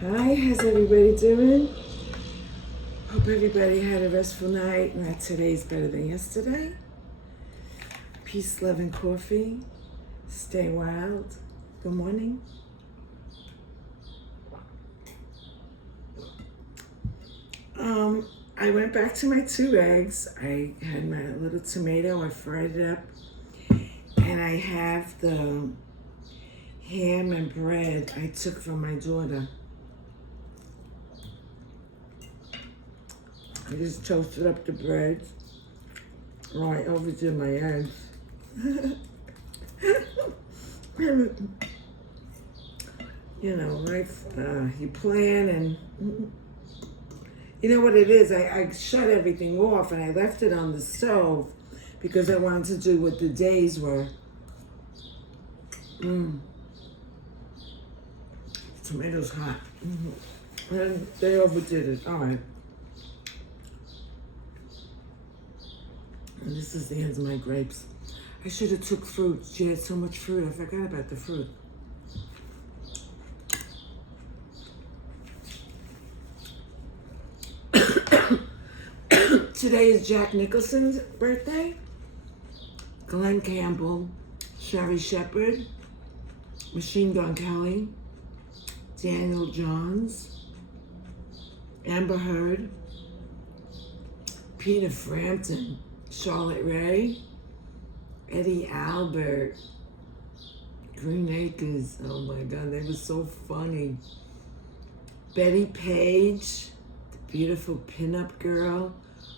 Hi, how's everybody doing? Hope everybody had a restful night and that today's better than yesterday. Peace, love, and coffee. Stay wild. Good morning. I went back to my 2 eggs. I had my little tomato. I fried it up. And I have the ham and bread I took from my daughter. I just toasted up the bread. Oh, I overdid my eggs. You know, life, you plan and you know what it is? I shut everything off and I left it on the stove because I wanted to do what the days were. Tomatoes hot. And they overdid it. All right. And this is the ends of my grapes. I should have took fruit. She had so much fruit. I forgot about the fruit. Today is Jack Nicholson's birthday. Glenn Campbell, Sherry Shepherd, Machine Gun Kelly, Daniel Johns, Amber Heard, Peter Frampton, Charlotte Ray, Eddie Albert, Green Acres. Oh my God, they were so funny. Betty Page, the beautiful pinup girl.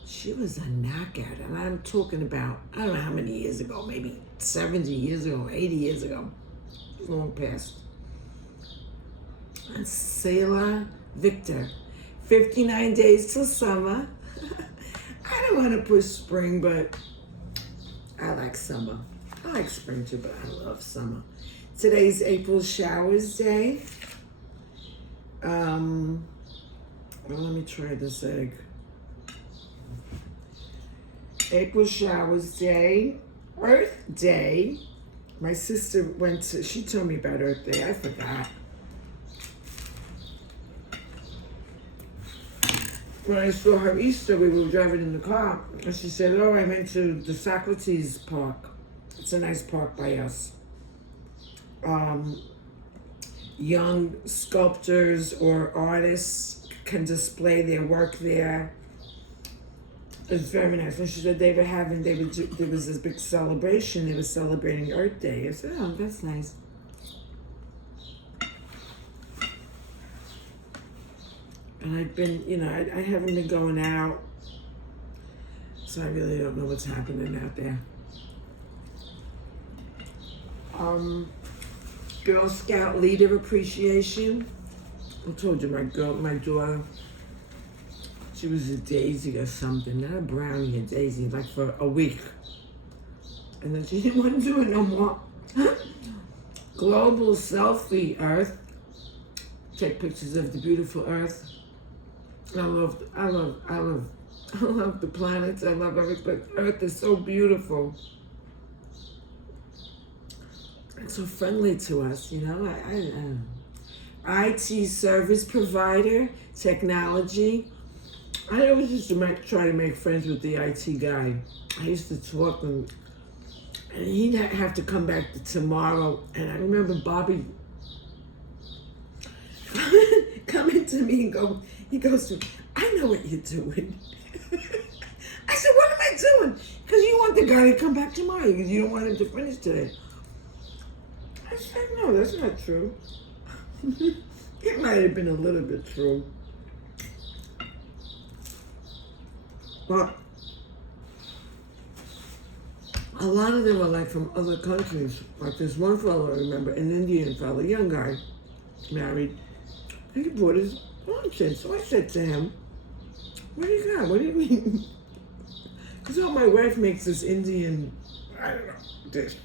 She was a knockout, and I'm talking about, I don't know how many years ago, maybe 70 years ago, 80 years ago, long past. And Selah Victor, 59 days till summer. I don't want to push spring, but I like summer. I like spring too, but I love summer. Today's April Showers Day. Well, let me try this egg. April Showers Day, Earth Day. My sister she told me about Earth Day. I forgot. When I saw her Easter, we were driving in the car, and she said, oh, I went to the Socrates Park. It's a nice park by us. Young sculptors or artists can display their work there. It's very nice. And she said there was this big celebration. They were celebrating Earth Day. I said, oh, that's nice. And I've been, I haven't been going out, so I really don't know what's happening out there. Girl Scout Leader Appreciation. I told you my daughter, she was a daisy or something, not a brownie, a daisy, like for a week. And then she didn't want to do it no more. Global Selfie Earth. Take pictures of the beautiful Earth. I love the planets. I love everything. Earth is so beautiful. It's so friendly to us, IT service provider, technology. I always used to try to make friends with the IT guy. I used to talk and he'd have to come back tomorrow. And I remember Bobby coming to me and he goes to me, I know what you're doing. I said, what am I doing? Because you want the guy to come back tomorrow because you don't want him to finish today. I said, no, that's not true. It might have been a little bit true. But a lot of them are like from other countries. Like this one fellow, I remember, an Indian fellow, young guy, married. And he brought his lunch in. So I said to him, what do you got? What do you mean? Because my wife makes this Indian, I don't know, dish.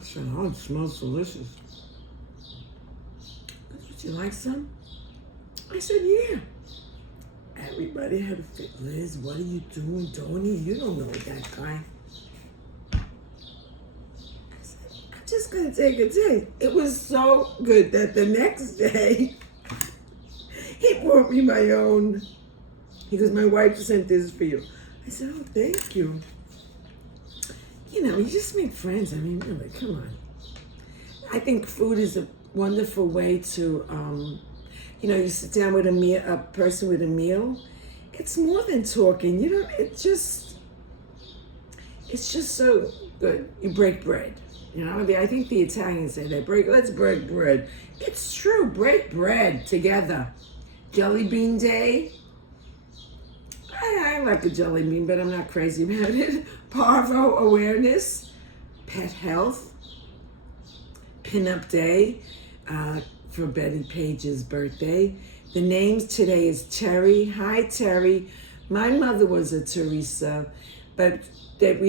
I said, oh, it smells delicious. Would you like some? I said, yeah. Everybody had a fit. Liz, what are you doing, Tony? You don't know that guy. I said, I'm just just gonna take a taste. It was so good that the next day he brought me my own. He goes, my wife sent this for you. I said, oh, thank you. You know, you just make friends. I mean, really, come on. I think food is a wonderful way to, you know, you sit down with a person with a meal. It's more than talking. You know, it's just so good. You break bread. You know, I think the Italians say that. Let's break bread. It's true. Break bread together. Jelly bean day. I like a jelly bean, but I'm not crazy about it. Parvo awareness. Pet health. Pinup day for Betty Page's birthday. The names today is Terry. Hi, Terry. My mother was a Teresa, but that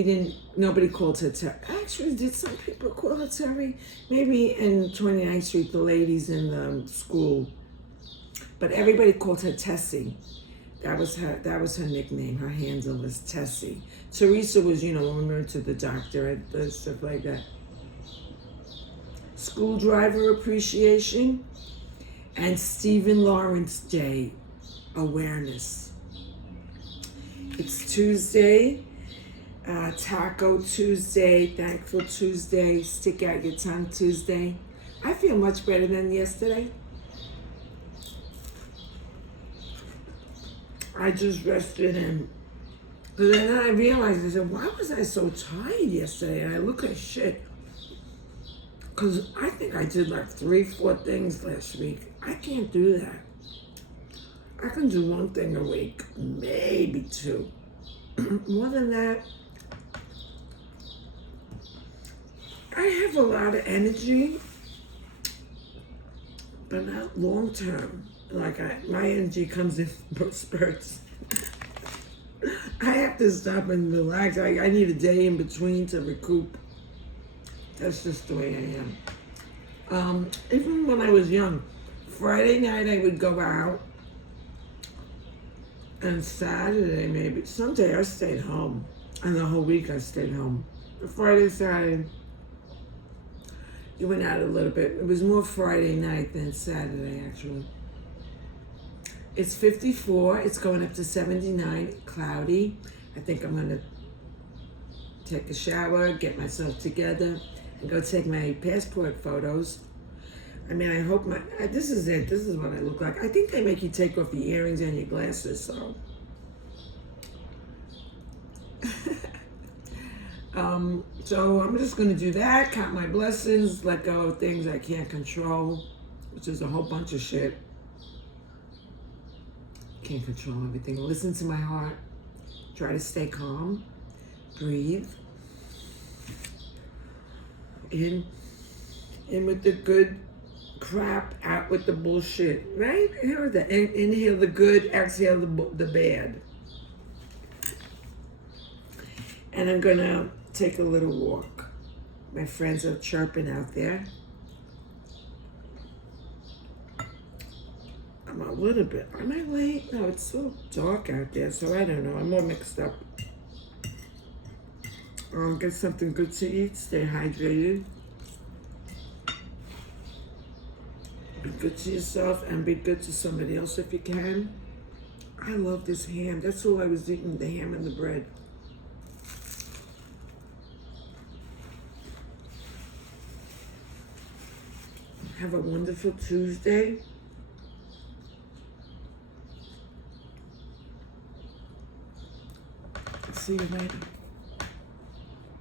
nobody called her Terry. Actually, did some people call her Terry? Maybe in 29th Street, the ladies in the school. But everybody called her Tessie. That was her nickname. Her handle was Tessie. Teresa was, you know, when we went to the doctor and stuff like that. School driver appreciation and Stephen Lawrence Day awareness. It's Tuesday, Taco Tuesday, Thankful Tuesday, Stick Out Your Tongue Tuesday. I feel much better than yesterday. I just rested and then I realized, I said, why was I so tired yesterday? And I look like shit. Because I think I did like 3-4 things last week. I can't do that. I can do 1 thing a week, maybe 2. More than that, I have a lot of energy, but not long term. Like my energy comes in spurts. I have to stop and relax. I need a day in between to recoup. That's just the way I am. Even when I was young, Friday night I would go out, and Saturday maybe. Sunday I stayed home, and the whole week I stayed home. Friday, Saturday, you went out a little bit. It was more Friday night than Saturday, actually. It's 54. It's going up to 79. Cloudy. I think I'm gonna take a shower, get myself together, and go take my passport photos. I mean, I hope this is it. This is what I look like. I think they make you take off your earrings and your glasses, so. So I'm just gonna do that, count my blessings, let go of things I can't control, which is a whole bunch of shit. Can't control everything. Listen to my heart. Try to stay calm. Breathe. In with the good crap, out with the bullshit, right? Inhale the good, exhale the bad. And I'm gonna take a little walk. My friends are chirping out there. I'm a little bit, am I late? No, it's so dark out there, so I don't know. I'm all mixed up. Get something good to eat, stay hydrated. Be good to yourself and be good to somebody else if you can. I love this ham. That's all I was eating, the ham and the bread. Have a wonderful Tuesday. See you later.